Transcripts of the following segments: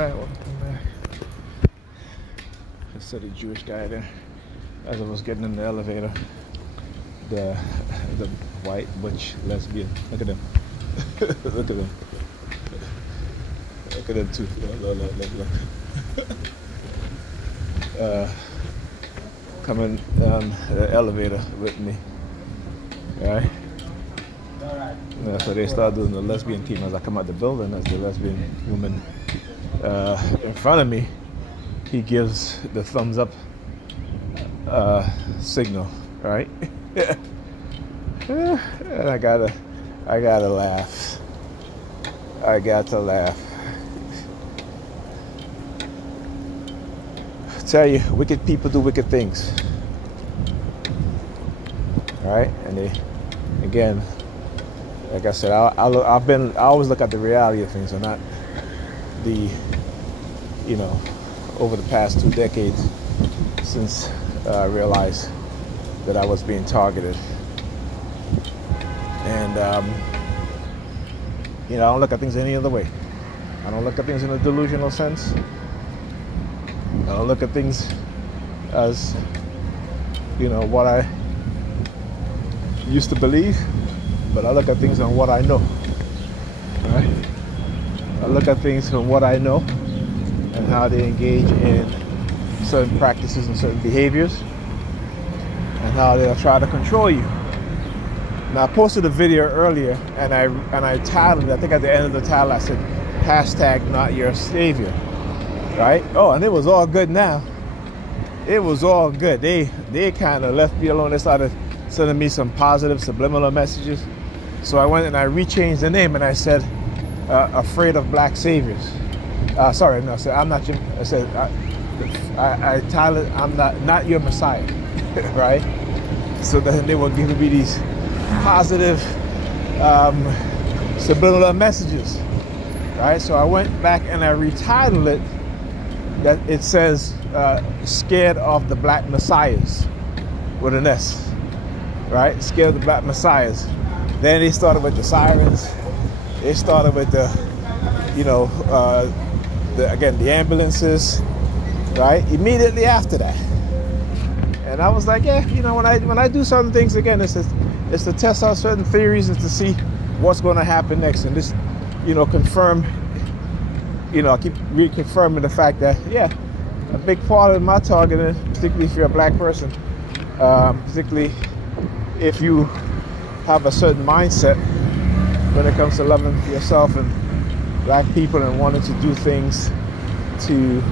back. I said the Jewish guy there. As I was getting in the elevator, the white butch lesbian. Look at them. Look at them. Look at them too. Look. Coming down the elevator with me. Right? Yeah, so they start doing the lesbian team as I come out the building. As the lesbian woman in front of me, he gives the thumbs up signal, right? And I gotta laugh. I got to laugh. I tell you, wicked people do wicked things, right? And they, again, like I said, I always look at the reality of things and not the, you know, over the past 2 decades since I realized that I was being targeted. And, you know, I don't look at things any other way. I don't look at things in a delusional sense. I don't look at things as, you know, what I used to believe, but I look at things on what I know. Right? I look at things from what I know and how they engage in certain practices and certain behaviors and how they'll try to control you. Now, I posted a video earlier and I titled it, I think at the end of the title I said, #NotYourSavior. Right? Oh, and it was all good now. It was all good. They kind of left me alone. They started sending me some positive subliminal messages. So I went and I rechanged the name and I said, Afraid of Black Saviors. Sorry, no, I said, I'm not your, I said, I titled it, I'm not your Messiah, right? So then they were giving me these positive subliminal messages, right? So I went back and I retitled it, that it says, Scared of the Black Messiahs, with an S, right? Scared of the Black Messiahs. Then they started with the sirens. They started with the, you know, again, the ambulances, right? Immediately after that. And I was like, yeah, you know, when I do certain things, again, it's to test out certain theories and to see what's going to happen next. And this, you know, confirm, you know, I keep reconfirming the fact that, yeah, a big part of my targeting, particularly if you're a black person, particularly if you have a certain mindset when it comes to loving yourself and black people and wanting to do things to,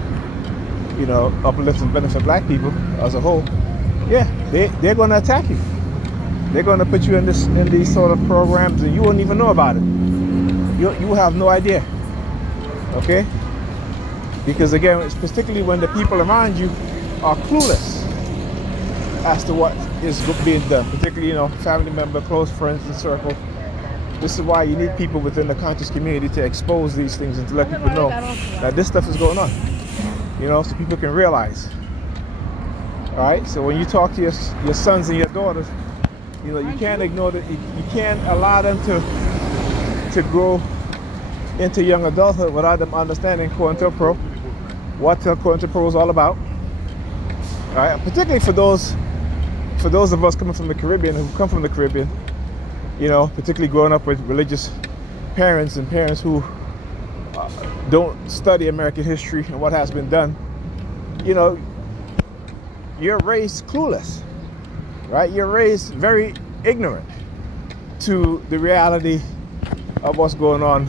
you know, uplift and benefit black people as a whole, yeah, they're going to attack you. They're going to put you in these sort of programs and you won't even know about it. You have no idea. Okay? Because again, it's particularly when the people around you are clueless as to what is being done, particularly, you know, family member, close friends and circle. This is why you need people within the conscious community to expose these things and to let people know that this stuff is going on, you know, so people can realize. All right, so when you talk to your sons and your daughters, you know, you can't ignore that. You can't allow them to grow into young adulthood without them understanding COINTELPRO, what COINTELPRO is all about. All right, particularly for those of us coming from the Caribbean, who come from the Caribbean, you know, particularly growing up with religious parents and parents who don't study American history and what has been done. You know, you're raised clueless, right? You're raised very ignorant to the reality of what's going on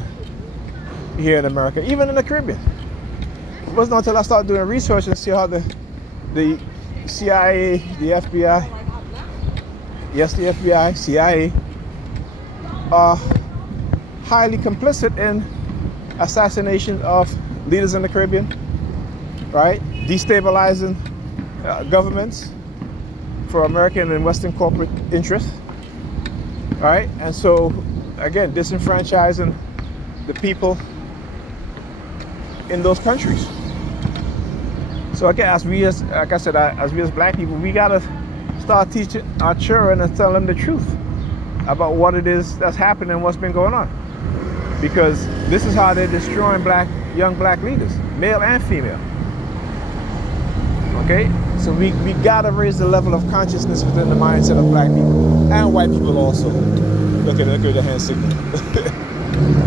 here in America, even in the Caribbean. It wasn't until I started doing research and see how the CIA, the FBI, yes, the FBI, CIA, are highly complicit in assassination of leaders in the Caribbean, right? Destabilizing governments for American and Western corporate interests, right? And so, again, disenfranchising the people in those countries. So again, as we as black people, we gotta start teaching our children and tell them the truth about what it is that's happening and what's been going on. Because this is how they're destroying black young black leaders, male and female. Okay? So we gotta raise the level of consciousness within the mindset of black people and white people also. Look at the hand signal.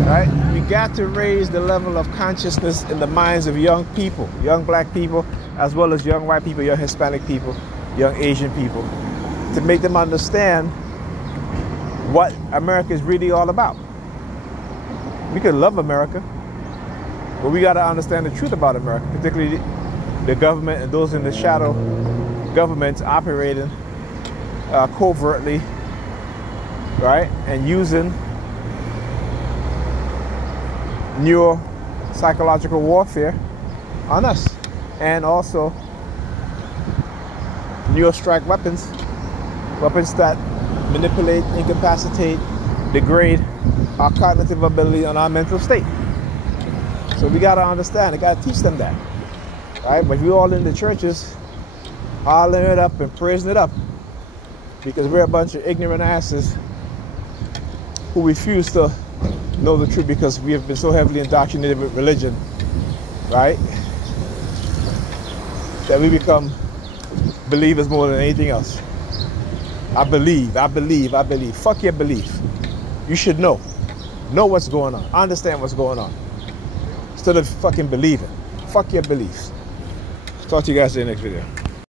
Right? We got to raise the level of consciousness in the minds of young people, young black people, as well as young white people, young Hispanic people, young Asian people, to make them understand what America is really all about. We could love America, but we got to understand the truth about America, particularly the government and those in the shadow governments operating covertly, right, and using neuropsychological warfare on us, and also neurostrike weapons that manipulate, incapacitate, degrade our cognitive ability and our mental state. So we got to understand, we got to teach them that, right? But we all in the churches hollering it up and praising it up because we're a bunch of ignorant asses who refuse to know the truth because we have been so heavily indoctrinated with religion, right, that we become believers more than anything else. I believe. Fuck your belief. You should know what's going on, understand what's going on, instead of fucking believing. Fuck your beliefs. Talk to you guys in the next video.